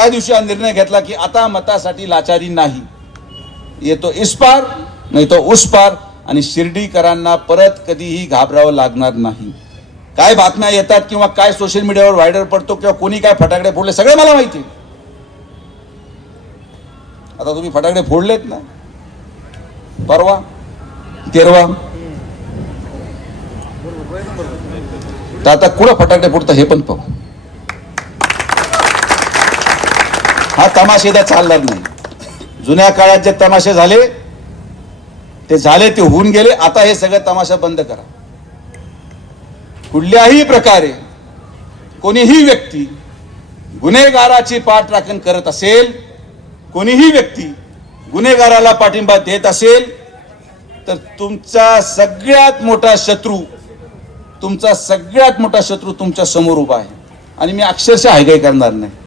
त्या दिवशी हा निर्णय घेतला की आता मतासाठी लाचारी नाही, येतो इस पार नाही तो उस पार, आणि शिर्डीकरांना परत कधीही घाबरावं लागणार नाही. काय बातम्या येतात किंवा काय सोशल मीडियावर व्हायरल पडतो किंवा कोणी काय फटाकडे फोडले सगळे मला माहिती. आता तुम्ही फटाकडे फोडलेत ना परवा तेरवा, तर आता कुठं फटाकडे फोडतं हे पण पाहू. हा तमाशेदा चालणार नाही. जुन्या काळात जे तमाशे झाले ते झाले, ते होऊन गेले. आता हे सगळं तमाशा बंद करा. कुठल्याही प्रकारे कोणीही व्यक्ती गुन्हेगाराची पाठराखण करत असेल, कोणीही व्यक्ती गुन्हेगाराला पाठिंबा देत असेल, तर तुमचा सगळ्यात मोठा शत्रू तुमच्या समोर उभा आहे. आणि मी अक्षरशः हायगाय करणार नाही.